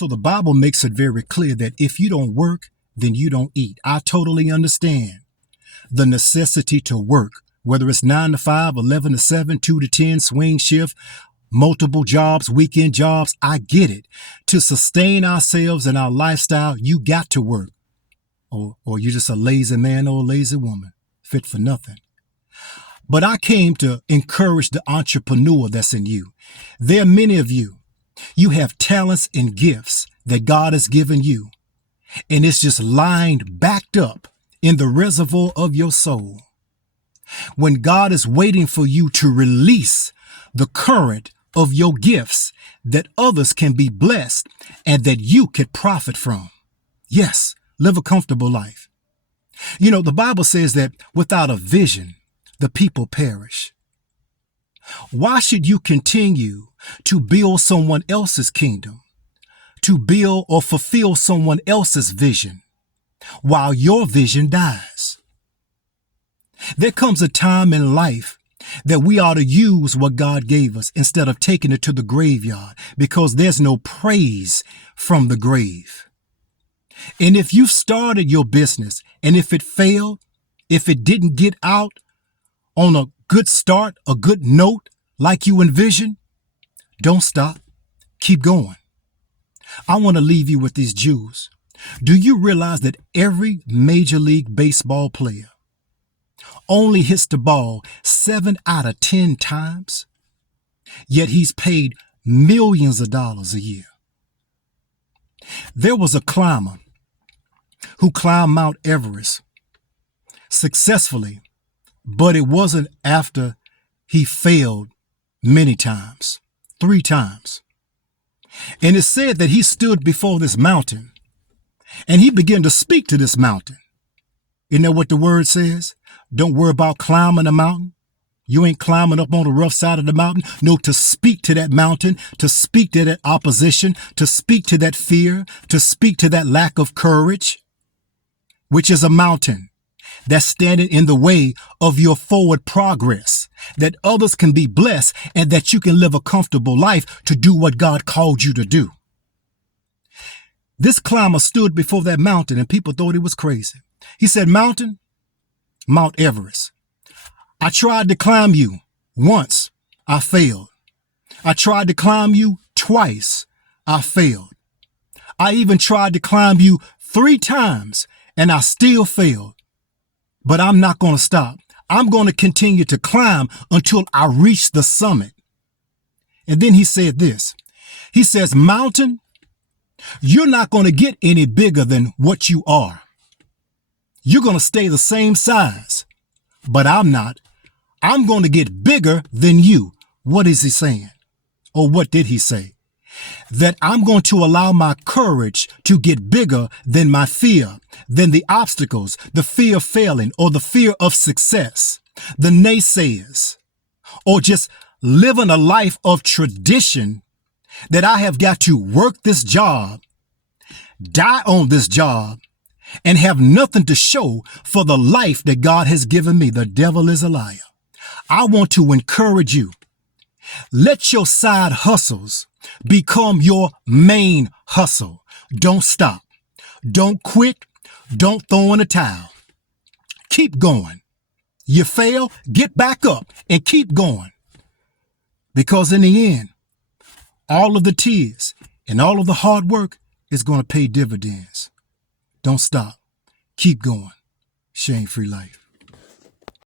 So the Bible makes it very clear that if you don't work, then you don't eat. I totally understand the necessity to work, whether it's 9 to 5, 11 to 7, 2 to 10, swing shift, multiple jobs, weekend jobs. I get it. To sustain ourselves and our lifestyle, you got to work. Or you're just a lazy man or a lazy woman, fit for nothing. But I came to encourage the entrepreneur that's in you. There are many of you. You have talents and gifts that God has given you, and it's just lined, backed up in the reservoir of your soul. When God is waiting for you to release the current of your gifts that others can be blessed and that you could profit from. Yes, live a comfortable life. You know, the Bible says that without a vision, the people perish. Why should you continue to build someone else's kingdom, to build or fulfill someone else's vision while your vision dies? There comes a time in life that we ought to use what God gave us instead of taking it to the graveyard, because there's no praise from the grave. And if you started your business and if it failed, if it didn't get out on a good start, a good note like you envisioned, don't stop. Keep going. I want to leave you with these Jews. Do you realize that every Major League Baseball player only hits the ball 7 out of 10 times, yet he's paid millions of dollars a year? There was a climber who climbed Mount Everest successfully, but it wasn't after he failed many times, 3 times. And it said that he stood before this mountain and he began to speak to this mountain. Isn't that what the word says? Don't worry about climbing a mountain. You ain't climbing up on the rough side of the mountain. No, to speak to that mountain, to speak to that opposition, to speak to that fear, to speak to that lack of courage, which is a mountain that's standing in the way of your forward progress, that others can be blessed and that you can live a comfortable life to do what God called you to do. This climber stood before that mountain and people thought he was crazy. He said, "Mountain, Mount Everest, I tried to climb you once, I failed. I tried to climb you twice, I failed. I even tried to climb you 3 times and I still failed. But I'm not going to stop. I'm going to continue to climb until I reach the summit." And then he said this. He says, "Mountain, you're not going to get any bigger than what you are. You're going to stay the same size, but I'm not. I'm going to get bigger than you." What is he saying? Or what did he say? That I'm going to allow my courage to get bigger than my fear, than the obstacles, the fear of failing, or the fear of success, the naysayers, or just living a life of tradition, that I have got to work this job, die on this job, and have nothing to show for the life that God has given me. The devil is a liar. I want to encourage you. Let your side hustles become your main hustle. Don't stop. Don't quit. Don't throw in a towel. Keep going. You fail, get back up and keep going. Because in the end, all of the tears and all of the hard work is going to pay dividends. Don't stop. Keep going. Shame-free life.